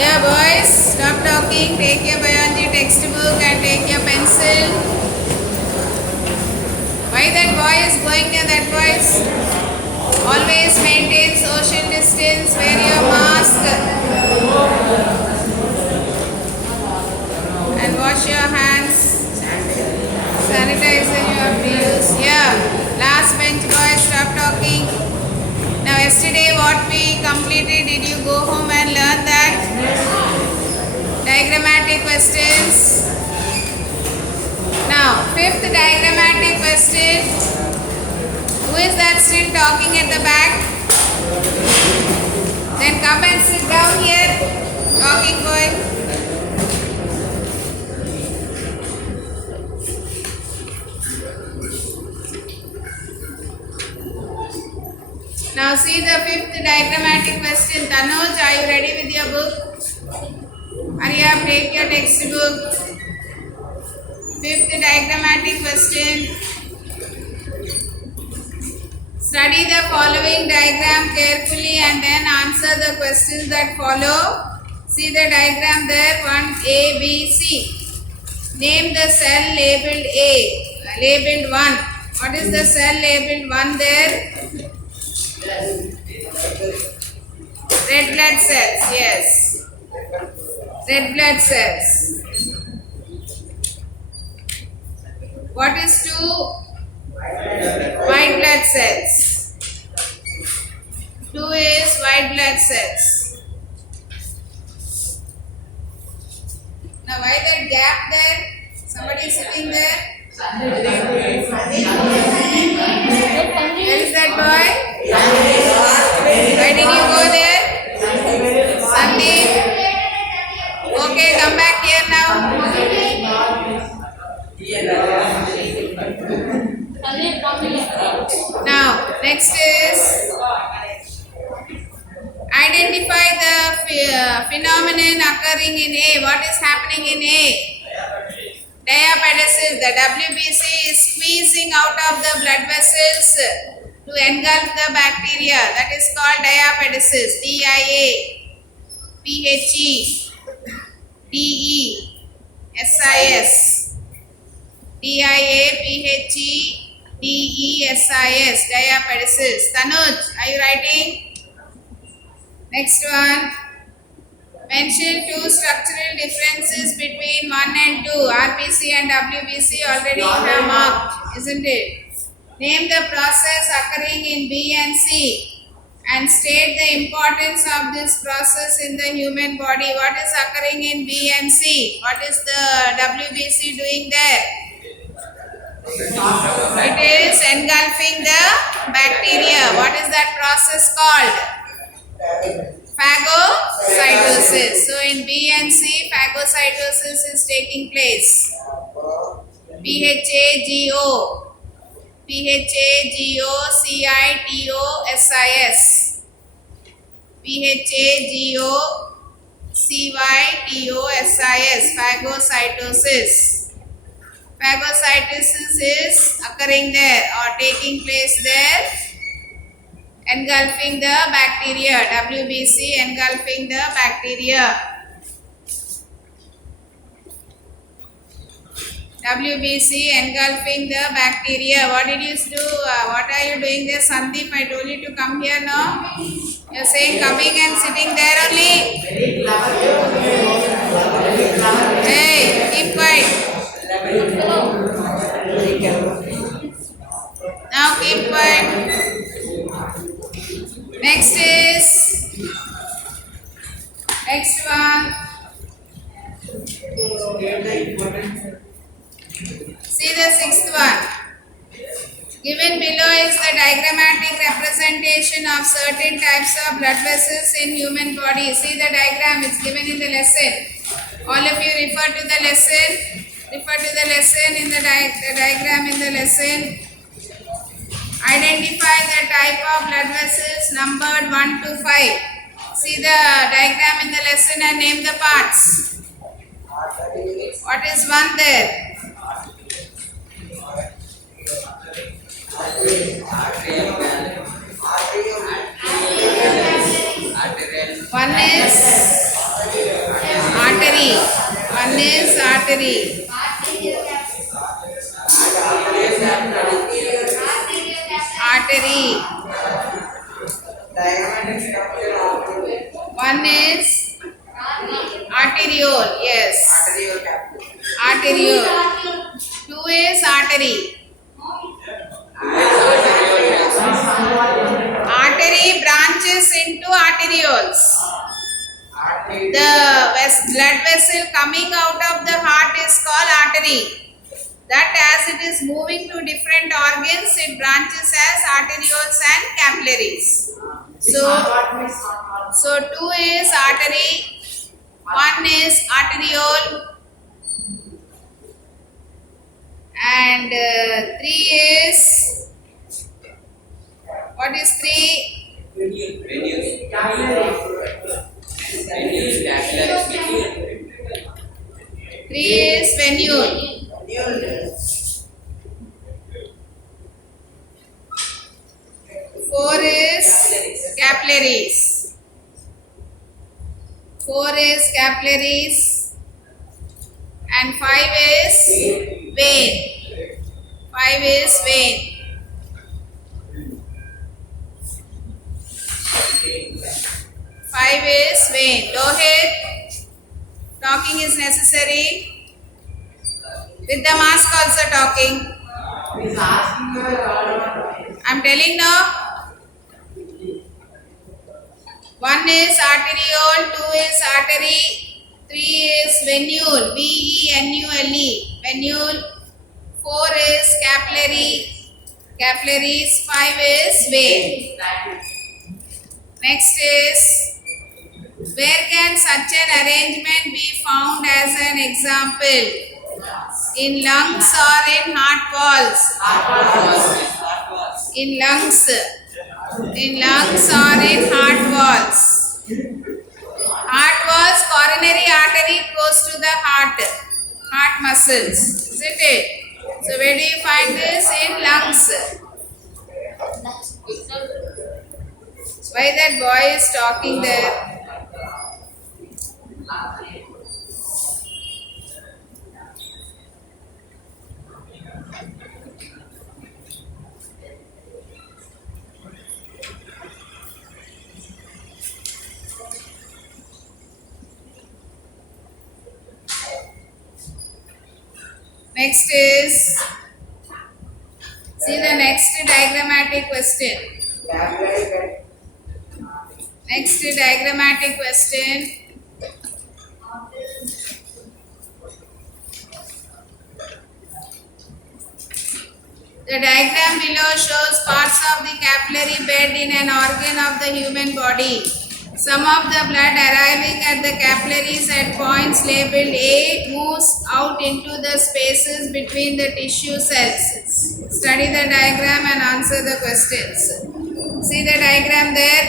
Yeah, boys, stop talking. Take your biology textbook and take your pencil. Why that boy is going near that boys? Always maintain social distance. Wear your mask and wash your hands. Sanitizer you have to use. Yeah, last bench boys, stop talking. Now yesterday what we completed, did you go home and learn that? Diagrammatic questions. Now fifth diagrammatic question. Who is that still talking at the back? Then come and sit down here. Talking boy. Now see the fifth diagrammatic question. Tanuj, are you ready with your book? Hurry up, take your textbook. Fifth diagrammatic question. Study the following diagram carefully and then answer the questions that follow. See the diagram there, 1A, B, C. Name the cell labeled A, labeled 1. What is the cell labeled 1 there? Red blood cells, yes. Red blood cells. What is 2? White blood cells. 2 is white blood cells. Now why that gap there? Somebody is sitting there? Where is that boy? Why did you go there? Sandeep? Okay, come back here now. Now, next is identify the phenomenon occurring in A. What is happening in A? Diapedesis. The WBC is squeezing out of the blood vessels to engulf the bacteria. That is called diapedesis. DIA, PHE, DE, SIS. DIA, PHE, DE, SIS. Diapedesis. Tanuj, are you writing? Next one. Mention 2 structural differences between 1 and 2. RBC and WBC already have marked, isn't it? Name the process occurring in B and C and state the importance of this process in the human body. What is occurring in B and C? What is the WBC doing there? It is engulfing the bacteria. What is that process called? Phagocytosis. So in B and C, phagocytosis is taking place. PHAGO, PHAGOCITOSIS, PHAGOCYTOSIS, phagocytosis. Phagocytosis is occurring there or taking place there. Engulfing the bacteria. WBC engulfing the bacteria. WBC engulfing the bacteria. What did you do? What are you doing there, Sandeep? I told you to come here now. You are saying coming and sitting there only. Hey, keep quiet. Now keep quiet. Next one. See the sixth one. Given below is the diagrammatic representation of certain types of blood vessels in human body. See the diagram, it's given in the lesson. All of you refer to the lesson. Refer to the lesson in the diagram in the lesson. Identify the type of blood vessels numbered 1 to 5. See the diagram in the lesson and name the parts. What is 1 there? One is is arteriole. Yes. Arteriole. 2 is artery. Artery branches into arterioles. The blood vessel coming out of the heart is called artery. That as it is moving to different organs, it branches as arterioles and capillaries. So 2 is artery, 1 is arteriole, and 3 is, what is 3? Three is venule. 4 is capillaries. 4 is capillaries. And 5 is vein. 5 is vein. 5 is vein. Lohit, talking is necessary. With the mask also talking. I'm telling now. 1 is arteriole, 2 is artery, 3 is venule, venule, venule, 4 is capillaries, 5 is vein. Next is, where can such an arrangement be found as an example? In lungs or in heart walls? In lungs or in heart walls? Heart walls, coronary artery goes to the heart muscles, isn't it? So where do you find this? In lungs. Why that boy is talking there? Next is, see the next diagrammatic question. Next diagrammatic question. The diagram below shows parts of the capillary bed in an organ of the human body. Some of the blood arriving at the capillaries at points labeled A moves out into the spaces between the tissue cells. Study the diagram and answer the questions. See the diagram there?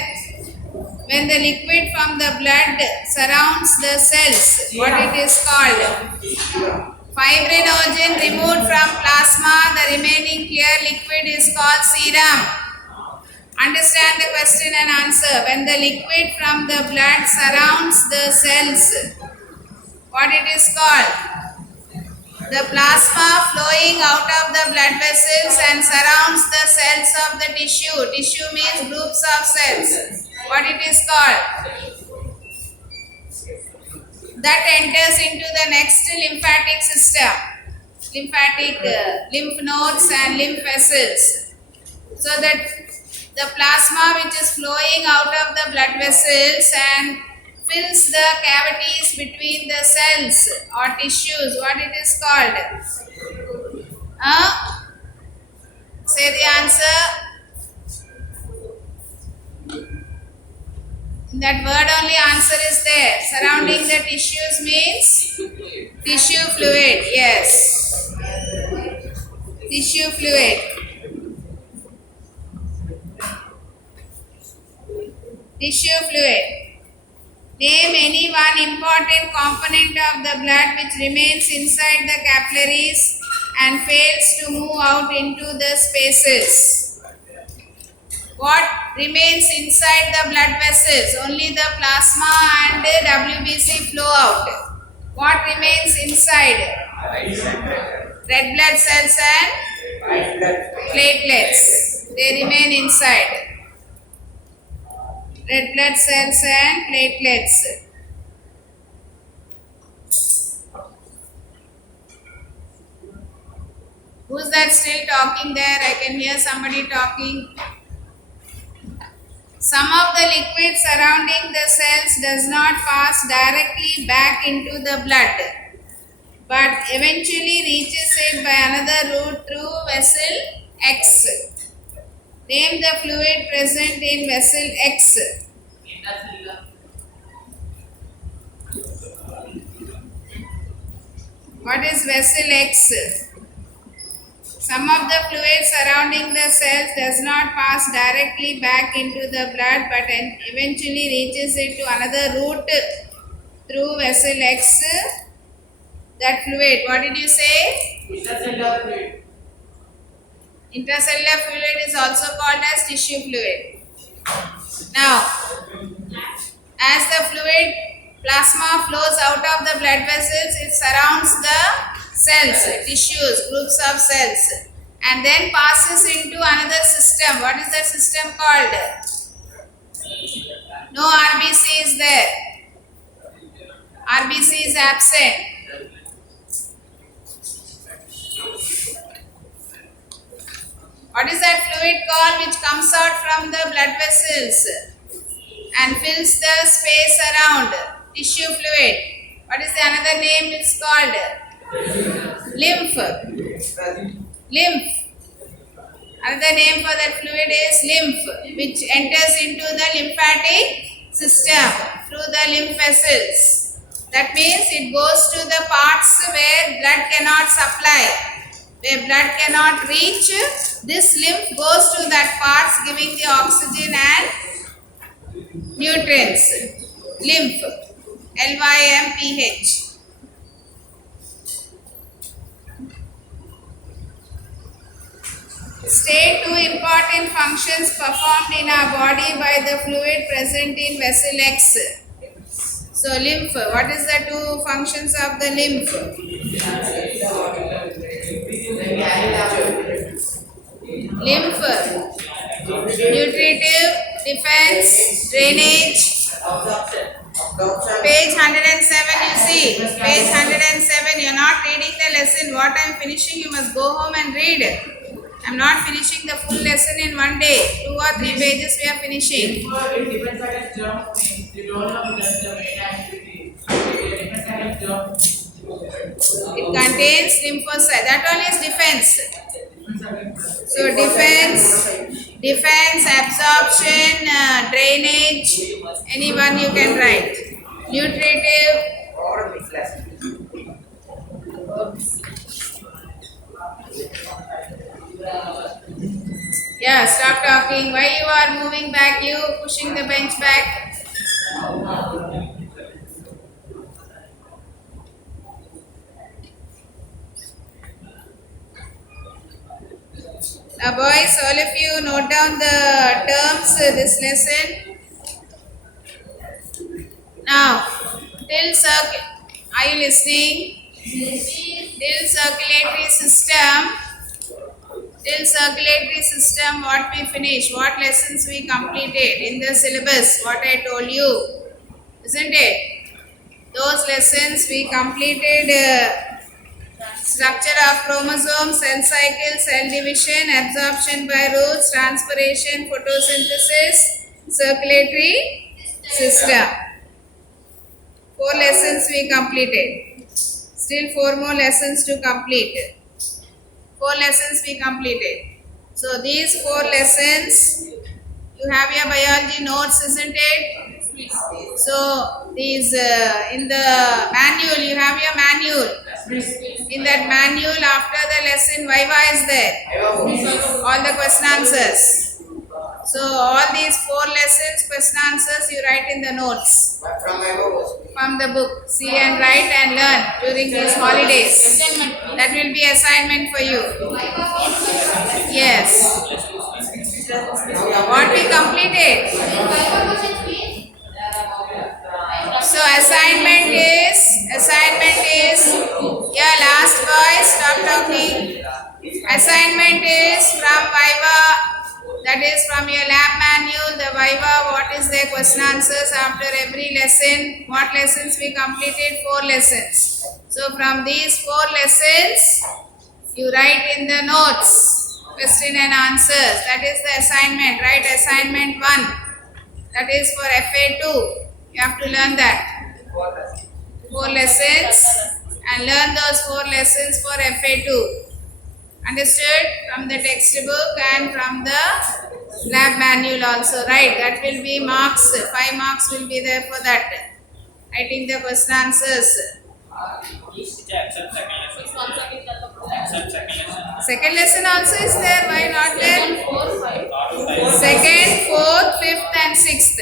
When the liquid from the blood surrounds the cells, what it is called? Fibrinogen removed from plasma, the remaining clear liquid is called serum. Understand the question and answer. When the liquid from the blood surrounds the cells, what it is called? The plasma flowing out of the blood vessels and surrounds the cells of the tissue. Tissue means groups of cells. What it is called? That enters into the next lymphatic system. Lymph nodes and lymph vessels. So that the plasma which is flowing out of the blood vessels and fills the cavities between the cells or tissues, what it is called? Say the answer. That word only answer is there. Surrounding the tissues means tissue fluid. Yes. Tissue fluid. Tissue fluid. Name any one important component of the blood which remains inside the capillaries and fails to move out into the spaces. What remains inside the blood vessels? Only the plasma and WBC flow out. What remains inside? Red blood cells and platelets. They remain inside. red blood cells and platelets. Who's that still talking there? I can hear somebody talking. Some of the liquid surrounding the cells does not pass directly back into the blood, but eventually reaches it by another route through vessel X. Name the fluid present in vessel X. What is vessel X? Some of the fluid surrounding the cells does not pass directly back into the blood but eventually reaches it to another route through vessel X. That fluid, what did you say? Intercellular fluid. Intracellular fluid is also called as tissue fluid. Now, as the fluid plasma flows out of the blood vessels, it surrounds the cells, tissues, groups of cells, and then passes into another system. What is that system called? No RBC is there. RBC is absent. What is that fluid called which comes out from the blood vessels and fills the space around? Tissue fluid. What is the another name it's called? Lymph. Lymph. Another name for that fluid is lymph, which enters into the lymphatic system through the lymph vessels. That means it goes to the parts where blood cannot supply. Where blood cannot reach, this lymph goes to that parts giving the oxygen and nutrients. Lymph. Lymph. State two important functions performed in our body by the fluid present in vessel X. So lymph, what is the two functions of the lymph? Lymph, nutritive, defense, drainage. Page 107 you see. Page 107, you are not reading the lesson. What I am finishing, you must go home and read. I am not finishing the full lesson in one day. 2 or 3 pages we are finishing. It contains lymphocytes. That one is defense. So defense, absorption, drainage, anyone you can write. Nutritive. Yeah, stop talking. Why you are moving back? You pushing the bench back. Now boys, all of you note down the terms this lesson. Now, are you listening? Till circulatory system, what we finished, what lessons we completed in the syllabus, what I told you, isn't it? Those lessons we completed. Structure of chromosome, cell cycle, cell division, absorption by roots, transpiration, photosynthesis, circulatory system. 4 lessons we completed. Still 4 more lessons to complete. 4 lessons we completed. So these 4 lessons, you have your biology notes, isn't it? So these in the manual, you have your manual. In that manual, after the lesson, Viva is there. All the question answers. So all these 4 lessons, question answers, you write in the notes. From the book. See and write and learn during these holidays. That will be assignment for you. Yes. What we completed. So assignment is yeah, last boy, stop talking. Assignment is from Viva That is from your lab manual, the Viva, what is the question answers after every lesson. What lessons we completed? 4 lessons. So from these 4 lessons, you write in the notes, question and answers. That is the assignment. Write assignment 1. That is for FA2. You have to learn that. 4 lessons and learn those 4 lessons for FA2. Understood? From the textbook and from the lab manual also. Right? That will be marks. 5 marks will be there for that. Writing the question answers. Second lesson also is there. Why not there? Second, fourth, fifth and sixth.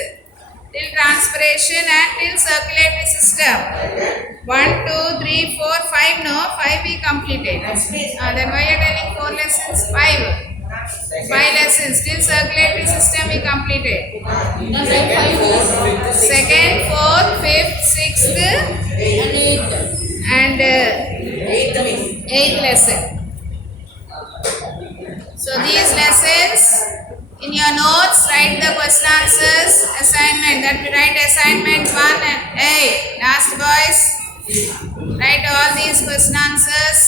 Till transpiration and till circulatory system. 1, 2, 3, 4, 5. No, 5 we completed. Then why are you telling 4 lessons? 5. 5 lessons. Till circulatory system we completed. Second, fourth, fifth, sixth and eighth lesson. So these lessons, in your notes, write the question answers, assignment. That we write assignment 1 and hey, last boys, write all these question answers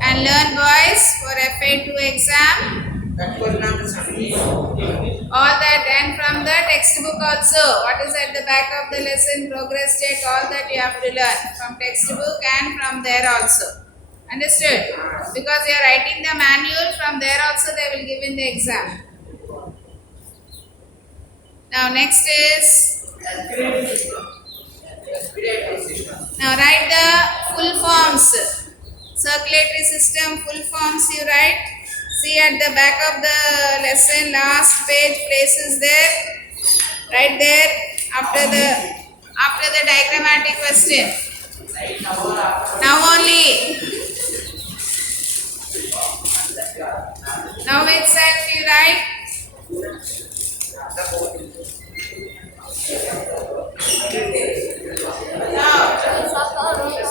and learn boys for FA2 exam. All that and from the textbook also. What is at the back of the lesson, progress check, all that you have to learn from textbook and from there also. Understood? Because you are writing the manual, from there also they will give in the exam. Now next is, now write the full forms. Circulatory system full forms you write. See at the back of the lesson, last page, places there. Right there after the diagrammatic question. Now only. Now itself you write. Now stop talking.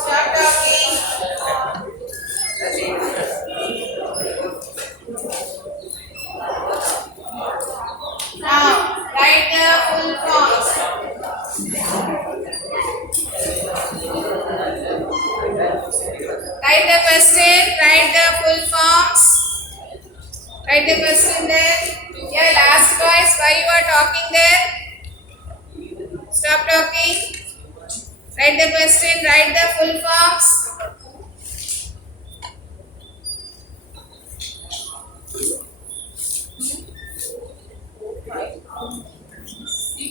Now write the full forms. Write the question, write the full forms. Write the question there. Yeah, last voice, why you are talking there? Stop talking. Write the question, write the full forms.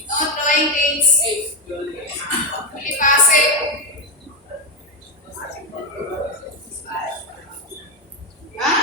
No throwing things. Only pass it. Huh?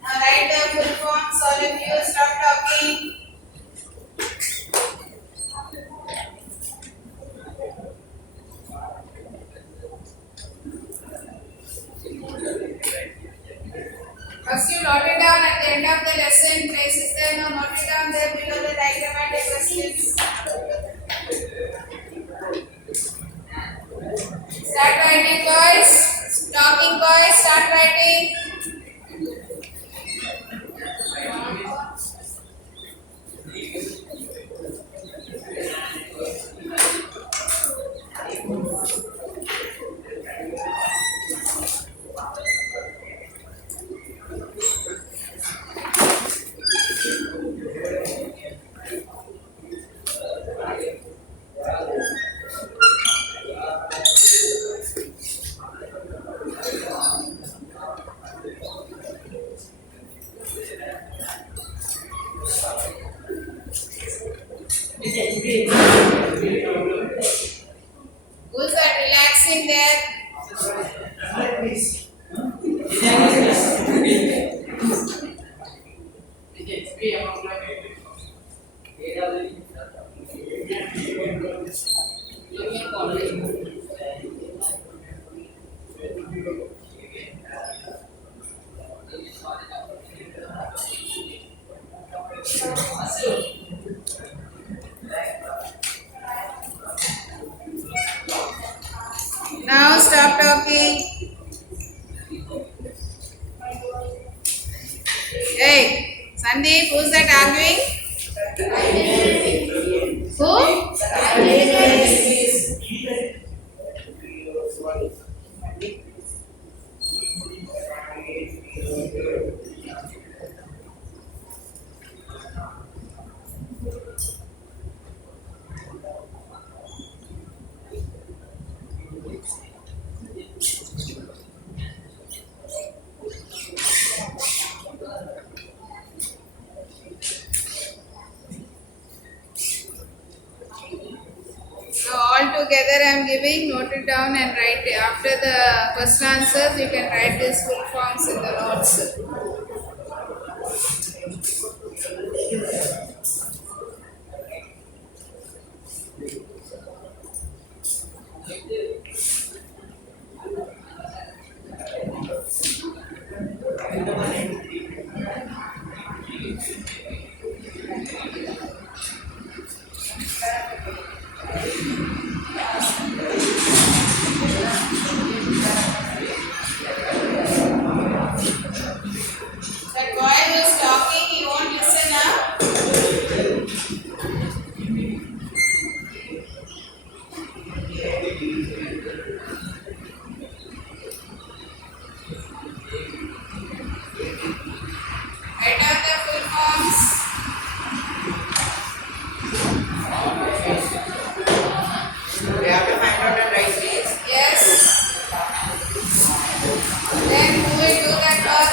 Now write the full forms, all of you, stop talking. First you note it down at the end of the lesson, places there, now note it down there below the diagrammatic questions. Start writing boys, talking boys, start writing. Who's that relaxing there? Now stop talking. Hey, Sandeep, who's that arguing? Who? So all together I am giving, note it down and write after the question answers. You can write these full forms in the notes. That boy who is talking, he won't listen up. Write out the full forms. We have to find out the right place. Yes. Then who will do that work?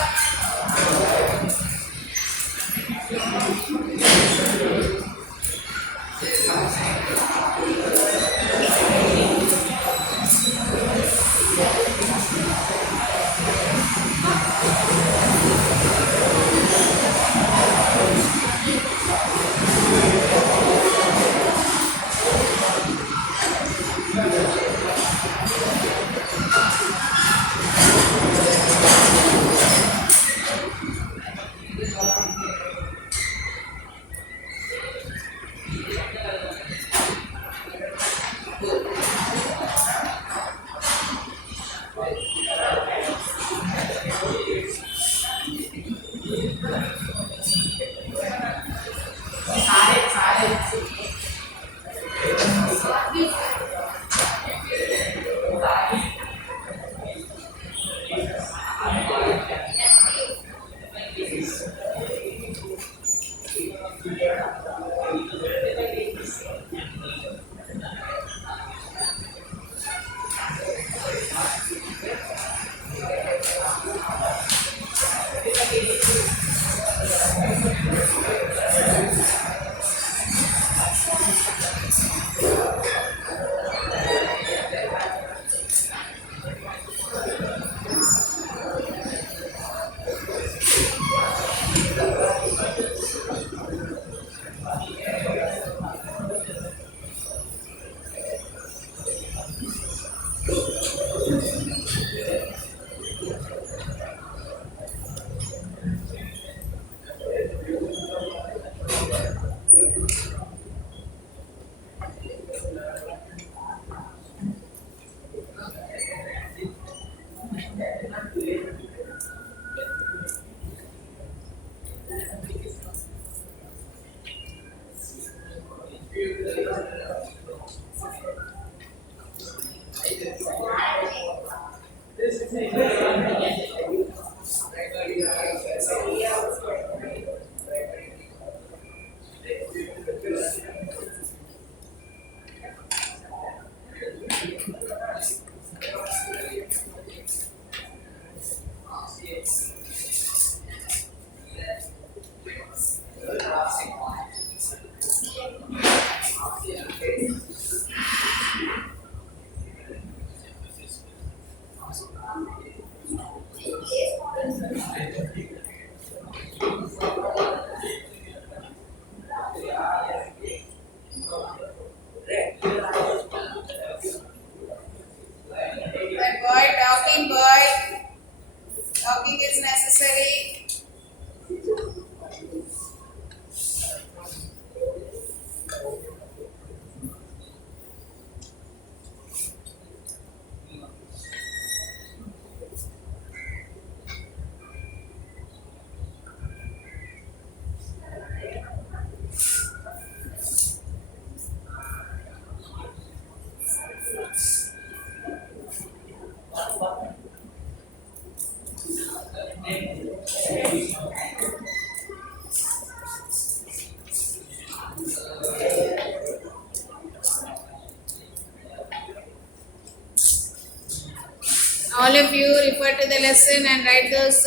All of you refer to the lesson and write those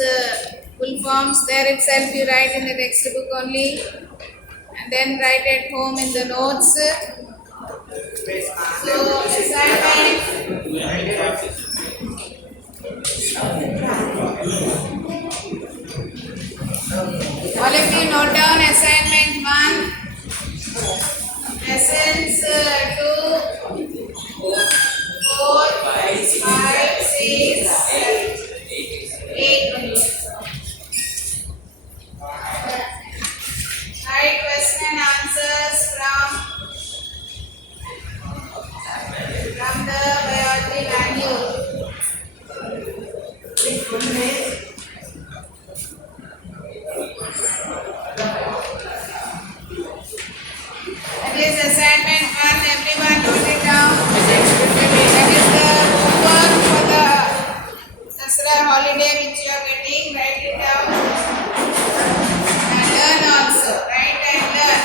full forms. There itself you write in the textbook only, and then write at home in the notes. So assignment. All of you note down assignment 1, lessons 2, 4, 5, 6, 8. Write question and answers from the biology manual. That is assignment 1. Everyone note it down. That is the homework for the Dasara holiday which you are getting. Write it down and learn also. Write and learn.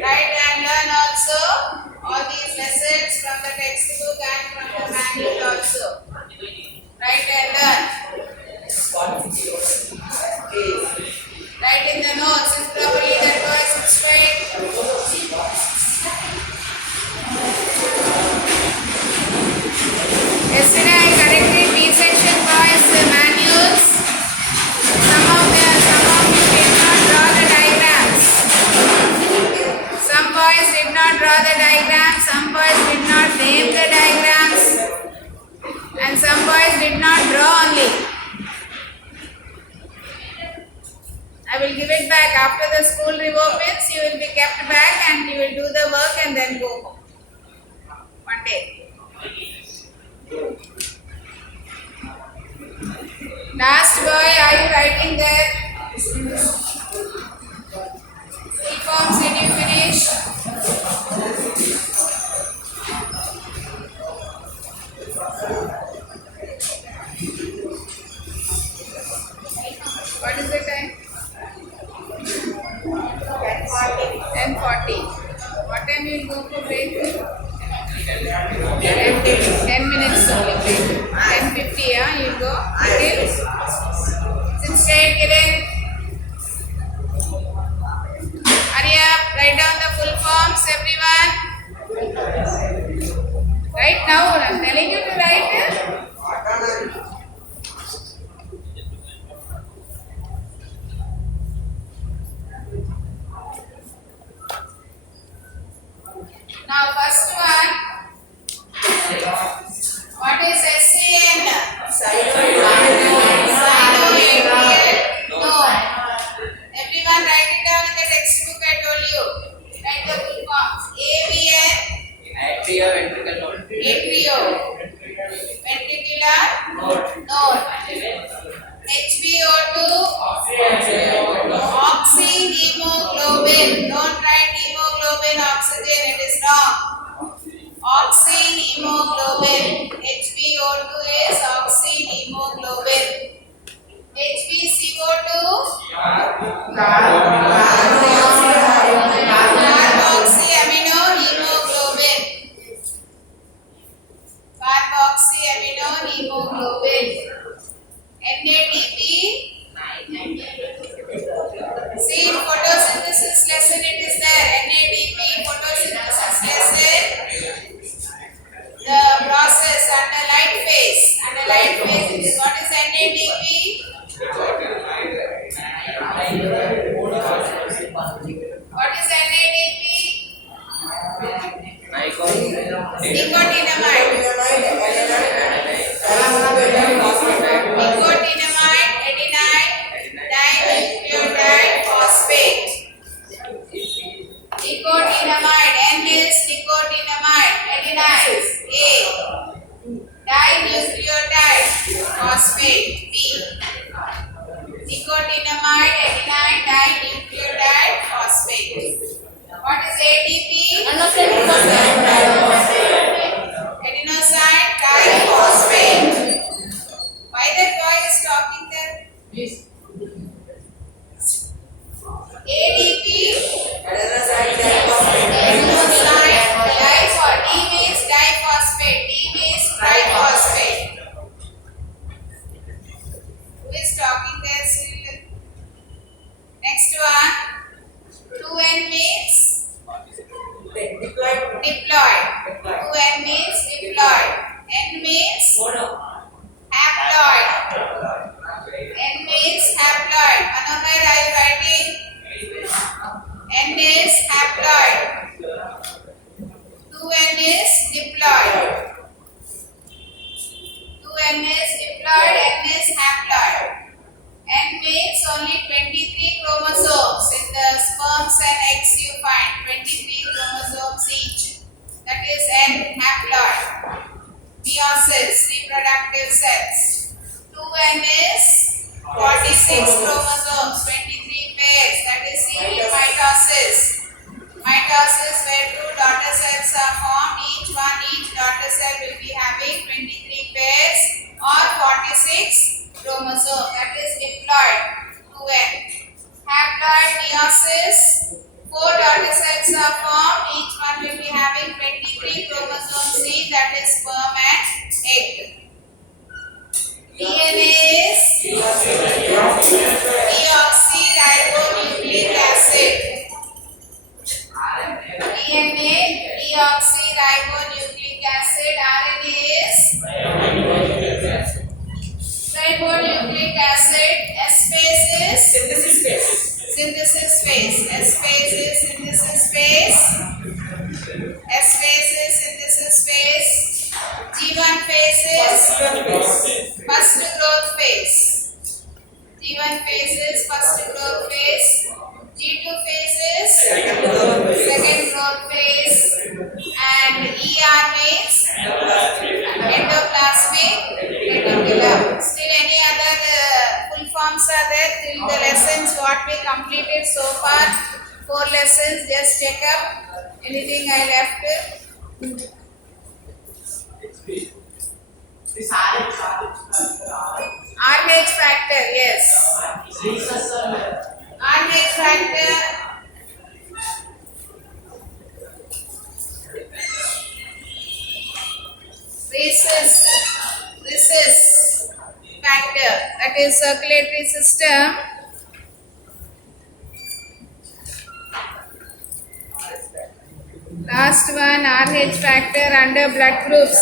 Write and learn also all these lessons from the textbook and from the manual also. Write and learn. Write in the notes. It's properly that voice is straight. Yesterday I corrected B section boys manuals. Some of you did not draw the diagrams. Some boys did not draw the diagrams. Some boys did not name the diagrams. And some boys did not draw only. I will give it back after the school reopens. You will be kept back and you will do the work and then go home. One day. Last boy, are you writing there? Three forms, did you finish? What is the time? 10:40. What time you will go for break? 10 minutes only break. 10:50, yeah, you will go. Until? Sit straight, Kiran. Hurry up, write down the full forms, everyone. Right now, I am telling you to write. Now, first one, what is SCN? Cyanoatrial node. Everyone write it down in the textbook I told you. Write the full forms. AVN. Atrioventricular node. Atrioventricular node. HbO2. Oxyhemoglobin. Don't write hemoglobin oxygen, it is wrong. Oxyhemoglobin. HbO2 is oxyhemoglobin. HbCO2. Carboxyaminohemoglobin. Carboxyaminohemoglobin. NADP. See, in photosynthesis lesson it is there. NADP photosynthesis lesson. The process under light phase. Under light phase it is what is NADP? What is NADP? Nicotinamide. Nicotinamide, adenine, dinucleotide phosphate. Nicotinamide, N is nicotinamide, adenine, A. Dinucleotide phosphate, B. Nicotinamide, adenine, dinucleotide phosphate. What is ADP? Adenosine diphosphate. Why that boy is talking there? ADP. Adenosine diphosphate. D means diploid. 2N means diploid. N means haploid. N means haploid. Manohar, are you writing? N is haploid. 2N is diploid. 2N is diploid, N is haploid. N means only 23 chromosomes. In the sperms and eggs you find 23 chromosomes each. That is N, haploid. Meiosis, reproductive cells. 2N is 46 chromosomes, 23 pairs. That is C, mitosis. Mitosis where two daughter cells are formed. Each daughter cell will be having 23 pairs or 46 chromosomes. That is diploid. 2N. Haploid, meiosis. 4 daughter cells are formed. Each one will be having 23 chromosomes each. That is sperm and egg. DNA is deoxyribonucleic acid. DNA, deoxyribonucleic acid. RNA is ribonucleic acid. S phase is synthesis phase. S phase is synthesis phase. S phase is synthesis phase. G1 phase is first growth phase. G1 phase is first growth phase. G2 phase is second growth phase. And ER means endoplasmic reticulum. Still any other full forms are there till the lessons what we completed so far? 4 lessons. Just check up. Anything I left? RH factor, yes. RH factor. Rhesus factor, that is circulatory system. Last one, RH factor under blood groups.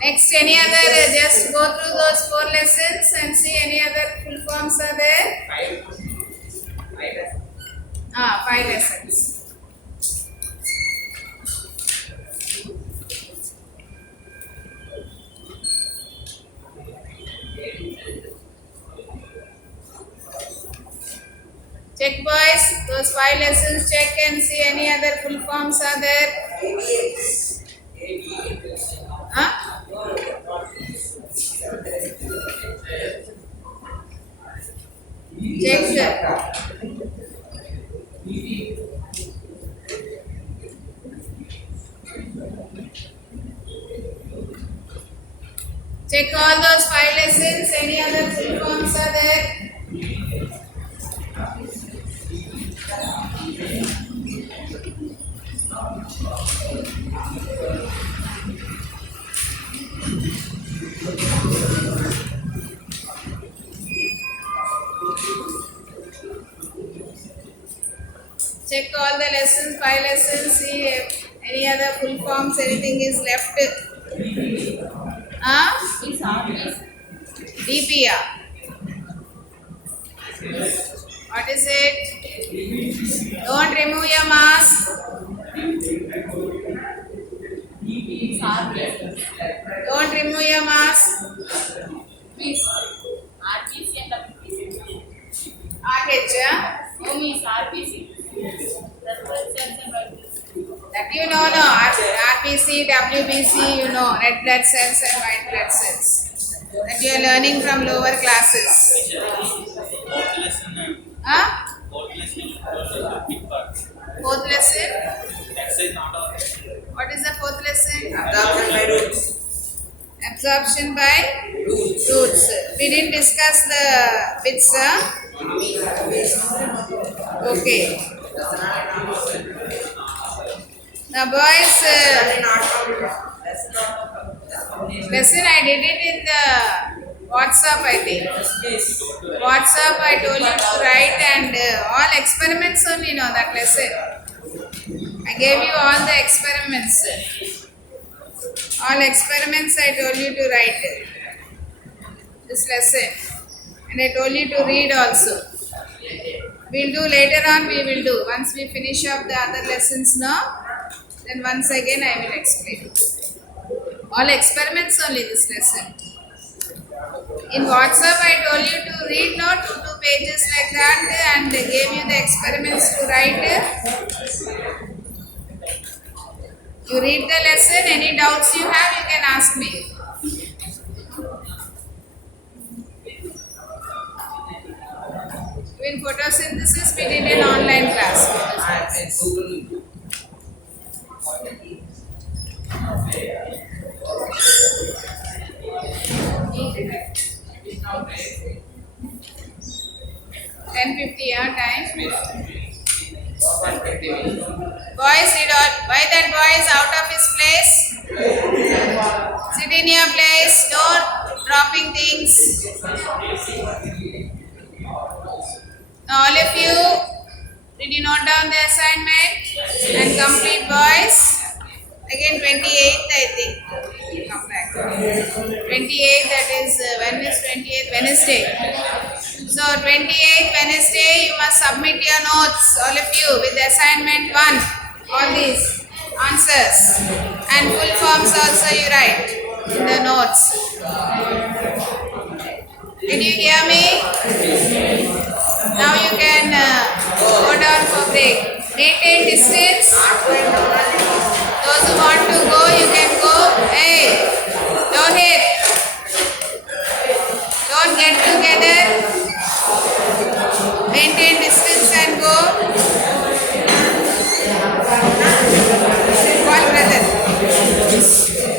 Next, any other, just go through those 4 lessons and see any other full forms are there. 5 lessons. Check boys, those 5 lessons, check and see any other full forms are there. Check. Check all those 5 lessons, any other full forms are there. Check all the lessons, 5 lessons, see if any other full forms, anything is left. DPR. What is it? Don't remove your mask. Don't remove your mask. Please. RBC and WBC. RH. Home is RBC. That you know, no. RBC, WBC, you know, red blood cells and white blood cells. That you are learning from lower classes. Fourth lesson? What is the 4th lesson? Absorption by roots. Absorption by roots. We didn't discuss the bits. Okay. Now boys, lesson I did it in the WhatsApp, I think. WhatsApp I told you to write and all experiments only, no, that lesson. I gave you all the experiments. All experiments I told you to write this lesson. And I told you to read also. We'll do later on, we will do. Once we finish up the other lessons now, then once again I will explain. All experiments only this lesson. In WhatsApp I told you to read now 2 pages like that and gave you the experiments to write. You read the lesson, any doubts you have you can ask me. In photosynthesis we did an online class. 10:50 time. Boys, did all. Why that boy is out of his place? Sit in your place. Don't dropping things. Now all of you, did you note down the assignment and complete, boys? Again 28th I think. Come back. 28th, that is when is 28th? Wednesday. So 28th Wednesday you must submit your notes, all of you, with assignment 1. All these answers and full forms also you write in the notes. Did you hear me? Now you can go down for break. Maintain distance. Those who want to go, you can go. Hey, don't hit. Don't get together. Maintain distance and go. Call brother.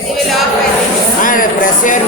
He will off, I think. Press your